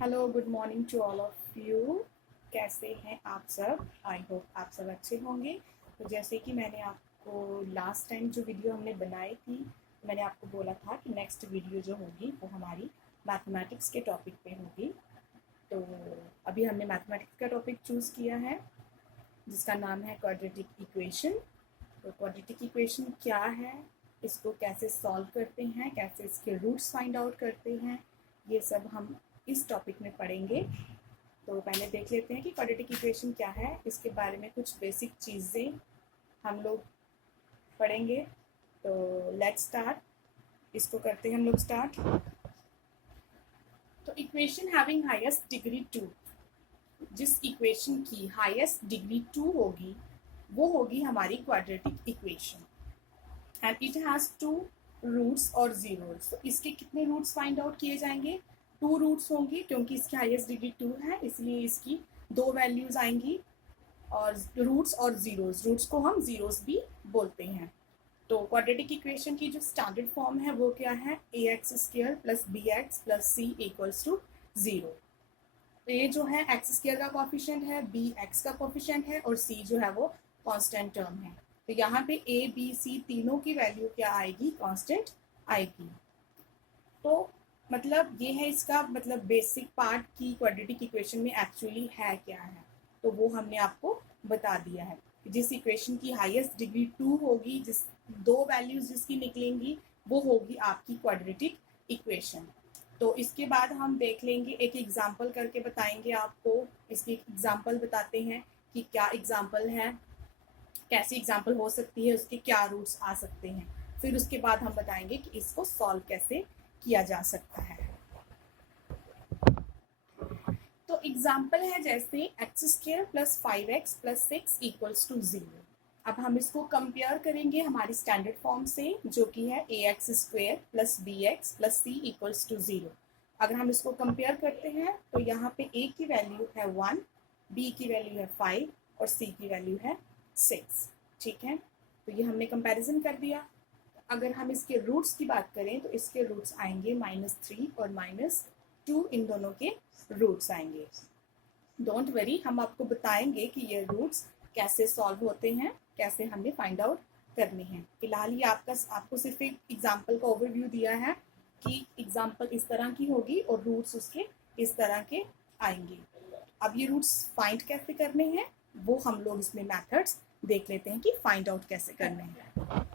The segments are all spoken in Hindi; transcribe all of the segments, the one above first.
Hello, good morning to all of you. कैसे हैं आप सब? आई होप आप सब अच्छे होंगे। तो जैसे कि मैंने आपको लास्ट टाइम जो वीडियो हमने बनाई थी, मैंने आपको बोला था कि नेक्स्ट वीडियो जो होगी वो हमारी मैथमेटिक्स के टॉपिक पे होगी। तो अभी हमने मैथमेटिक्स का टॉपिक चूज़ किया है जिसका नाम है क्वाड्रेटिक इक्वेशन। तो क्वाड्रेटिक इक्वेशन क्या है, इसको कैसे सॉल्व करते हैं, कैसे इसके रूट्स फाइंड आउट करते हैं, ये सब हम इस टॉपिक में पढ़ेंगे। तो पहले देख लेते हैं कि क्वाड्रेटिक इक्वेशन क्या है। इसके बारे में कुछ बेसिक चीज़ें हम लोग पढ़ेंगे। तो लेट्स स्टार्ट। इसको करते हैं हम लोग स्टार्ट। तो इक्वेशन हैविंग हाईएस्ट डिग्री 2, जिस इक्वेशन की हाईएस्ट डिग्री 2 होगी वो होगी हमारी quadratic equation. And it has two roots और जीरोस। तो इसके कितने रूट्स फाइंड आउट किए जाएंगे? 2 रूट्स होंगे, क्योंकि इसकी हाईएस्ट डिग्री 2 है इसलिए इसकी 2 वैल्यूज आएंगी। और रूट्स और जीरोस, रूट्स को हम जीरोस भी बोलते हैं। तो क्वाड्रेटिक इक्वेशन की जो स्टैंडर्ड फॉर्म है वो क्या है? A x square plus b x plus c equals to 0। A जो है एक्स स्क्र का कॉफिशिएंट है, बी एक्स का कॉफिशिएंट है और सी जो है वो कांस्टेंट टर्म है। तो यहाँ पे ए बी सी तीनों की वैल्यू क्या आएगी? कांस्टेंट आएगी। तो मतलब ये है इसका मतलब बेसिक पार्ट की क्वाड्रेटिक इक्वेशन में एक्चुअली है क्या है, तो वो हमने आपको बता दिया है। जिस इक्वेशन की हाईएस्ट डिग्री 2 होगी, जिस 2 वैल्यूज जिसकी निकलेंगी, वो होगी आपकी क्वाड्रेटिक इक्वेशन। तो इसके बाद हम देख लेंगे, एक एग्जाम्पल करके बताएंगे आपको। इसकी एग्जाम्पल बताते हैं कि क्या एग्जाम्पल है, कैसी एग्जाम्पल हो सकती है, उसके क्या रूट्स आ सकते हैं। फिर उसके बाद हम बताएंगे कि इसको सॉल्व कैसे किया जा सकता है। तो एग्जाम्पल है जैसे x square plus 5x plus 6 equals to 0। अब हम इसको कंपेयर करेंगे हमारी स्टैंडर्ड फॉर्म से, जो कि है a x square plus b x plus c equals to 0। अगर हम इसको कंपेयर करते हैं तो यहाँ पे ए की वैल्यू है 1, बी की वैल्यू है 5 और सी की वैल्यू है 6। ठीक है, तो ये हमने कंपैरिजन कर दिया। अगर हम इसके रूट्स की बात करें तो इसके रूट्स आएंगे -3 और -2, इन दोनों के रूट्स आएंगे। डोंट वरी, हम आपको बताएंगे कि ये रूट्स कैसे सॉल्व होते हैं, कैसे हमें फाइंड आउट करने हैं। फिलहाल ये आपको सिर्फ एक एग्जाम्पल का ओवरव्यू दिया है कि एग्जाम्पल इस तरह की होगी और रूट्स उसके इस तरह के आएंगे। अब ये रूट्स फाइंड कैसे करने हैं वो हम लोग इसमें मेथड्स देख लेते हैं कि फाइंड आउट कैसे करने हैं।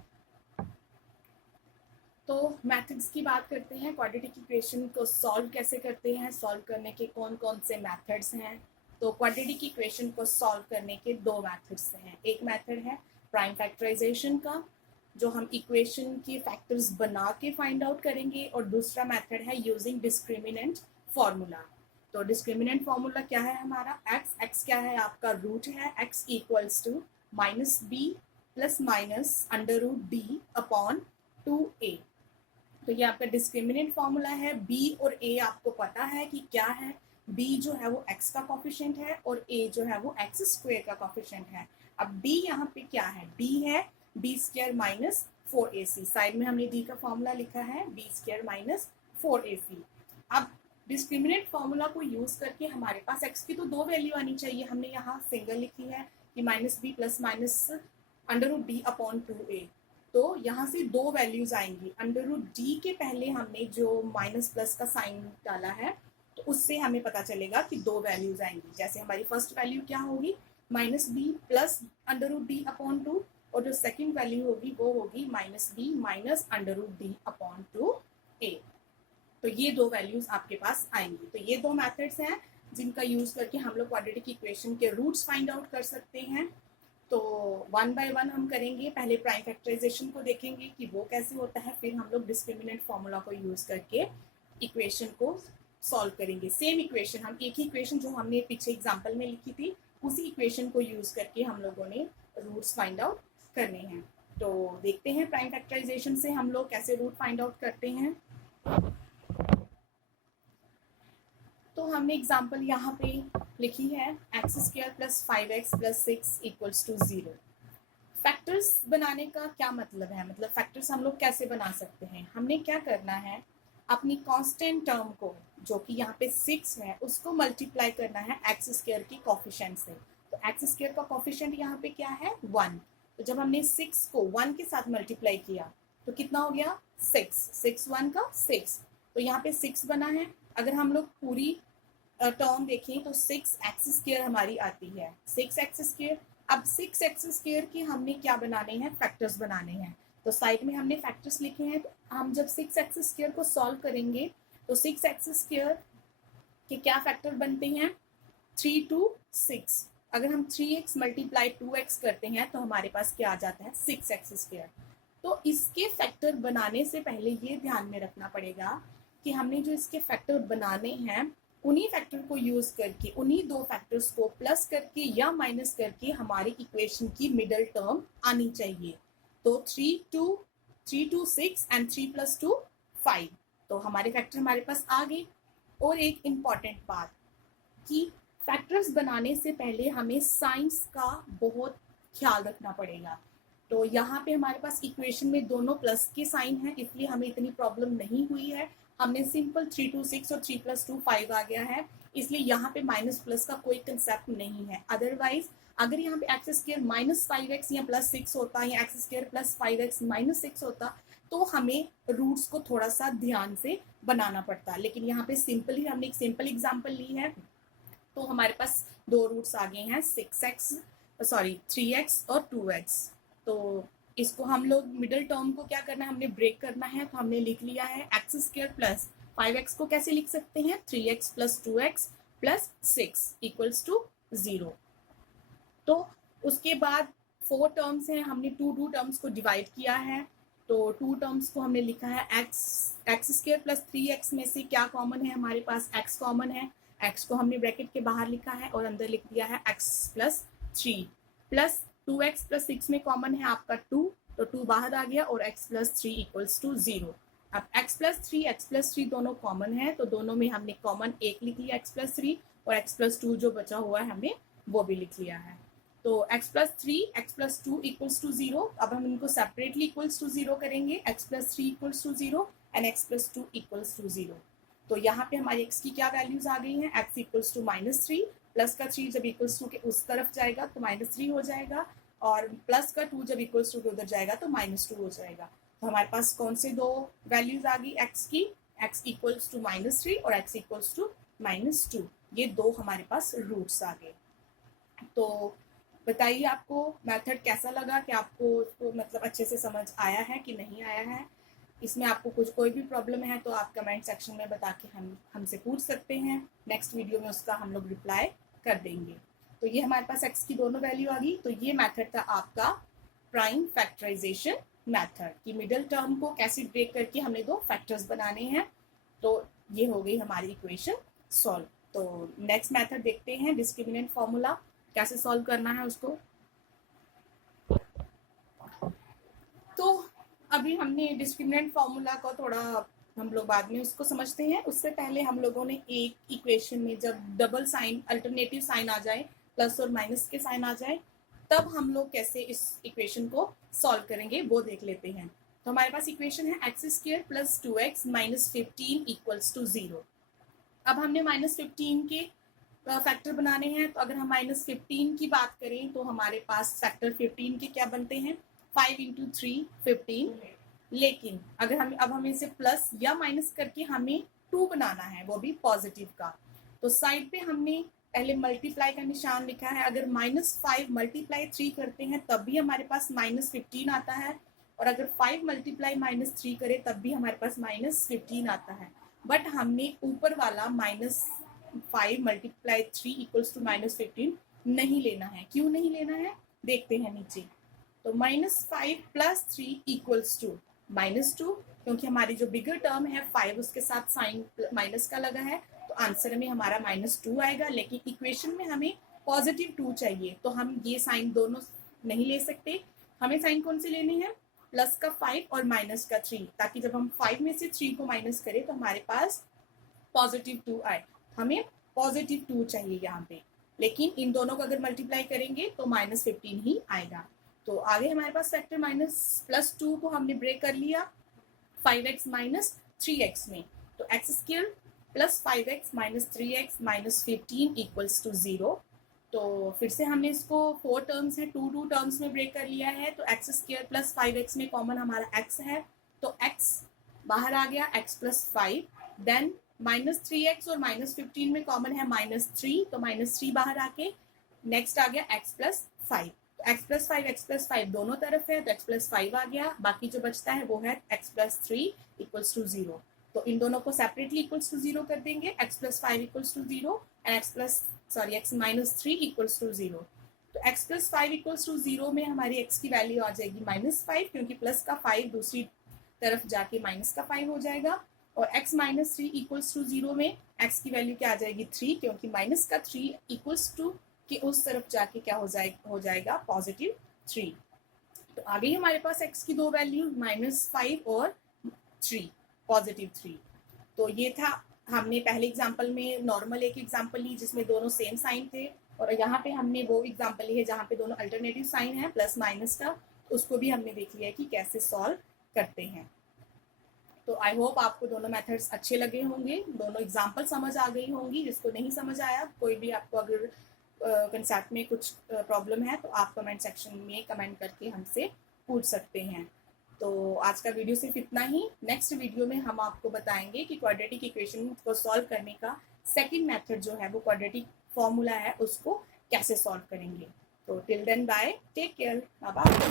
तो मेथड्स की बात करते हैं, क्वाड्रेटिक इक्वेशन को सॉल्व कैसे करते हैं, सॉल्व करने के कौन कौन से मेथड्स हैं। तो क्वाड्रेटिक इक्वेशन को सॉल्व करने के 2 मेथड्स हैं। एक मेथड है प्राइम फैक्टराइजेशन का, जो हम इक्वेशन के फैक्टर्स बना के फाइंड आउट करेंगे, और दूसरा मेथड है यूजिंग डिस्क्रिमिनेंट फॉर्मूला। तो डिस्क्रिमिनेंट फॉर्मूला क्या है हमारा? एक्स क्या है? आपका रूट है, x equals to minus b plus minus under root d upon 2a। तो ये आपका डिस्क्रिमिनेंट फॉर्मूला है। बी और ए आपको पता है कि क्या है। बी जो है वो एक्स का कॉफिशिएंट है और ए जो है वो एक्स स्क्वायर का कॉफिशिएंट है। अब डी यहाँ पे क्या है? डी है B square minus 4ac। Side में हमने डी का फॉर्मूला लिखा है बी स्क्वायर माइनस 4ac। अब डिस्क्रिमिनेंट फॉर्मूला को यूज करके हमारे पास एक्स की तो 2 वैल्यू आनी चाहिए। हमने यहाँ सिंगल लिखी है कि minus b plus minus under root d upon 2a। तो यहाँ से 2 वैल्यूज आएंगी। अंडर रूट डी के पहले हमने जो माइनस प्लस का साइन डाला है, तो उससे हमें पता चलेगा कि 2 वैल्यूज आएंगी। जैसे हमारी फर्स्ट वैल्यू क्या होगी? Minus b plus under root d upon 2, और जो सेकेंड वैल्यू होगी वो होगी minus b minus under root d upon 2a। तो ये 2 वैल्यूज आपके पास आएंगी। तो ये 2 मैथड्स हैं जिनका यूज करके हम लोग क्वाड्रेटिक इक्वेशन के रूट्स फाइंड आउट कर सकते हैं। तो 1 बाय 1 हम करेंगे। पहले प्राइम फैक्टराइजेशन को देखेंगे कि वो कैसे होता है, फिर हम लोग डिस्क्रिमिनेंट फॉर्मूला को यूज करके इक्वेशन को सॉल्व करेंगे। सेम इक्वेशन, हम एक ही इक्वेशन जो हमने पीछे एग्जांपल में लिखी थी, उसी इक्वेशन को यूज करके हम लोगों ने रूट्स फाइंड आउट करने हैं। तो देखते हैं प्राइम फैक्टराइजेशन से हम लोग कैसे रूट फाइंड आउट करते हैं। तो हमने एग्जाम्पल यहाँ पे लिखी है x square plus 5x plus 6 equals to 0। Factors बनाने का क्या मतलब है? मतलब फैक्टर्स हम लोग कैसे बना सकते हैं? हमने क्या करना है, अपनी कांस्टेंट टर्म को जो कि यहाँ पे 6 है उसको मल्टीप्लाई करना है एक्स स्क्वायर की कोफिशिएंट से। तो एक्स स्क्वायर का कोफिशिएंट यहाँ पे क्या है 1। तो जब हमने 6 को 1 के साथ मल्टीप्लाई किया तो कितना हो गया 6 1 का 6। तो यहाँ पे 6 बना है। अगर हम लोग पूरी टर्म देखें तो 6x² हमारी आती है 6x²। अब 6x² की हमने क्या बनाने हैं फैक्टर्स बनाने हैं। तो साइड में हमने फैक्टर्स लिखे हैं। तो हम जब 6x² को सॉल्व करेंगे तो 6x² के क्या फैक्टर बनते हैं 3 2 6। अगर हम 3x मल्टीप्लाई 2x करते हैं तो हमारे पास क्या आ जाता है 6x²। तो इसके फैक्टर बनाने से पहले ये ध्यान में रखना पड़ेगा कि हमने जो इसके फैक्टर बनाने हैं उन्हीं फैक्टर को यूज करके उन्हीं दो फैक्टर्स को प्लस करके या माइनस करके हमारी इक्वेशन की मिडल टर्म आनी चाहिए। तो 3 2 6 एंड 3 + 2 5। तो हमारे फैक्टर हमारे पास आ गए। और एक इम्पॉर्टेंट बात कि फैक्टर्स बनाने से पहले हमें साइंस का बहुत ख्याल रखना पड़ेगा। तो यहाँ पे हमारे पास इक्वेशन में दोनों प्लस के साइन हैं इसलिए हमें इतनी प्रॉब्लम नहीं हुई है। हमने सिंपल 3 2 6 और 3 + 2 5 आ गया है इसलिए यहाँ पे माइनस प्लस का कोई कंसेप्ट नहीं है। अदरवाइज अगर यहाँ पे x² -5x या +6 होता या x² + 5x -6 होता तो हमें रूट्स को थोड़ा सा ध्यान से बनाना पड़ता। लेकिन यहाँ पे सिंपल ही हमने एक सिंपल एग्जाम्पल ली है तो हमारे पास दो रूट्स आ गए हैं 3x और 2x। तो इसको हम लोग मिडिल टर्म को क्या करना है हमने ब्रेक करना है। तो हमने लिख लिया है x² + 5x को कैसे लिख सकते हैं 3x + 2x + 6 = 0। तो उसके बाद 4 टर्म्स हैं हमने 2 टर्म्स को डिवाइड किया है। तो 2 टर्म्स को हमने लिखा है x² + 3x में से क्या कॉमन है हमारे पास x कॉमन है। x को हमने ब्रैकेट के बाहर लिखा है और अंदर लिख दिया है x + 3 प्लस 2x + 6 में कॉमन है आपका 2। तो 2 बाहर आ गया और x + 3 = 0। अब x + 3 दोनों कॉमन है तो दोनों में हमने कॉमन एक लिख लिया x + 3 और x + 2 जो बचा हुआ है हमने वो भी लिख लिया है। तो x + 3 x + 2 = 0। अब हम इनको सेपरेटली =0 करेंगे x + 3 = 0 एंड x + 2 = 0। तो यहाँ पे हमारी x की क्या वैल्यूज आ गई हैं x = -3 प्लस का 3 जब इक्वल्स टू के उस तरफ जाएगा तो -3 हो जाएगा और प्लस का 2 जब इक्वल्स टू के उधर जाएगा तो -2 हो जाएगा। तो हमारे पास कौन से दो वैल्यूज आ गई x की x = -3 और x = -2। ये दो हमारे पास रूट्स आ गए। तो बताइए आपको मेथड कैसा लगा कि आपको उसको मतलब अच्छे से समझ आया है कि नहीं आया है। इसमें आपको कोई भी प्रॉब्लम है तो आप कमेंट सेक्शन में बता के हमसे पूछ सकते हैं। नेक्स्ट वीडियो में उसका हम लोग रिप्लाई कर देंगे। तो ये हमारे पास x की दोनों वैल्यू आ गई। तो ये मेथड था आपका प्राइम फैक्टराइजेशन मेथड कि मिडिल टर्म को कैसे ब्रेक करके हमने दो फैक्टर्स बनाने हैं। तो ये हो गई हमारी इक्वेशन सॉल्व। तो नेक्स्ट मेथड देखते हैं डिस्क्रिमिनेंट फॉर्मूला कैसे सॉल्व करना है उसको। तो अभी हमने डिस्क्रिमिनेंट फॉर्मूला को थोड़ा हम लोग बाद में उसको समझते हैं। उससे पहले हम लोगों ने एक इक्वेशन में जब डबल साइन अल्टरनेटिव साइन आ जाए प्लस और माइनस के साइन आ जाए तब हम लोग कैसे इस इक्वेशन को सॉल्व करेंगे वो देख लेते हैं। तो हमारे पास इक्वेशन है x² + 2x - 15 = 0। अब हमने -15 के फैक्टर बनाने हैं। तो अगर हम -15 की बात करें तो हमारे पास फैक्टर 15 के क्या बनते हैं 5 × 3 15। लेकिन अगर हमें इसे प्लस या माइनस करके हमें 2 बनाना है वो भी पॉजिटिव का। तो साइड पे हमने पहले मल्टीप्लाई का निशान लिखा है। अगर -5 × 3 करते हैं तब भी हमारे पास -15 आता है और अगर 5 × -3 करें तब भी हमारे पास -15 आता है। बट हमने ऊपर वाला -5 × 3 = -15 नहीं लेना है। क्यों नहीं लेना है देखते हैं नीचे। तो -5 + 3 = -2 क्योंकि हमारी जो बिगर टर्म है 5 उसके साथ साइन माइनस का लगा है तो आंसर में हमारा -2 आएगा। लेकिन इक्वेशन में हमें पॉजिटिव 2 चाहिए तो हम ये साइन दोनों नहीं ले सकते। हमें साइन कौन से लेने हैं प्लस का 5 और माइनस का 3 ताकि जब हम 5 में से 3 को माइनस करें तो हमारे पास पॉजिटिव 2 आए। हमें पॉजिटिव 2 चाहिए यहाँ पे। लेकिन इन दोनों को अगर मल्टीप्लाई करेंगे तो -15 ही आएगा। तो आगे हमारे पास फैक्टर +2 को हमने ब्रेक कर लिया 5x - 3x में। तो x square plus 5x minus 3x minus 15 equals to 0। तो फिर से हमने इसको 4 टर्म्स है, 2 टर्म्स में ब्रेक कर लिया है। तो एक्स स्क्वायर प्लस 5x में कॉमन हमारा x है, तो x बाहर आ गया, x plus 5। Then minus 3x और माइनस 15 में कॉमन है माइनस 3, तो माइनस 3 बाहर आके नेक्स्ट आ गया x प्लस 5। तो x प्लस 5 दोनों तरफ है, तो x प्लस 5 आ गया। बाकी जो बचता है वो है x प्लस 3 इक्वल्स टू 0। तो इन दोनों को सेपरेटली इक्वल्स टू 0 कर देंगे, x plus 5 equals to 0 and x minus 3 equals to 0। तो x प्लस 5 इक्वल्स टू 0 में हमारी x की वैल्यू आ जाएगी माइनस 5, क्योंकि प्लस का 5 दूसरी तरफ जाके माइनस का 5 हो जाएगा। और x माइनस 3 इक्वल्स टू 0 में x की वैल्यू क्या आ जाएगी 3, क्योंकि माइनस का 3 इक्वल्स टू कि उस तरफ जाके क्या हो जाएगा पॉजिटिव 3। तो आ गई हमारे पास x की दो वैल्यू माइनस 5 और 3, पॉजिटिव 3। तो ये था, हमने पहले एग्जाम्पल में नॉर्मल एक एग्जाम्पल ली जिसमें दोनों सेम साइन थे, और यहाँ पे हमने वो एग्जाम्पल ली है जहाँ पे दोनों अल्टरनेटिव साइन है प्लस माइनस का, उसको भी हमने देख लिया है कि कैसे सॉल्व करते हैं। तो आई होप आपको दोनों मेथड्स अच्छे लगे होंगे, दोनों एग्जाम्पल समझ आ गई होंगी। जिसको नहीं समझ आया, कोई भी आपको अगर कंसेप्ट में कुछ प्रॉब्लम है तो आप कमेंट सेक्शन में कमेंट करके हमसे पूछ सकते हैं। तो आज का वीडियो सिर्फ इतना ही। नेक्स्ट वीडियो में हम आपको बताएंगे कि क्वाड्रेटिक इक्वेशन को सॉल्व करने का सेकंड मेथड जो है वो क्वाड्रेटिक फॉर्मूला है, उसको कैसे सॉल्व करेंगे। तो till then bye, take care, bye bye.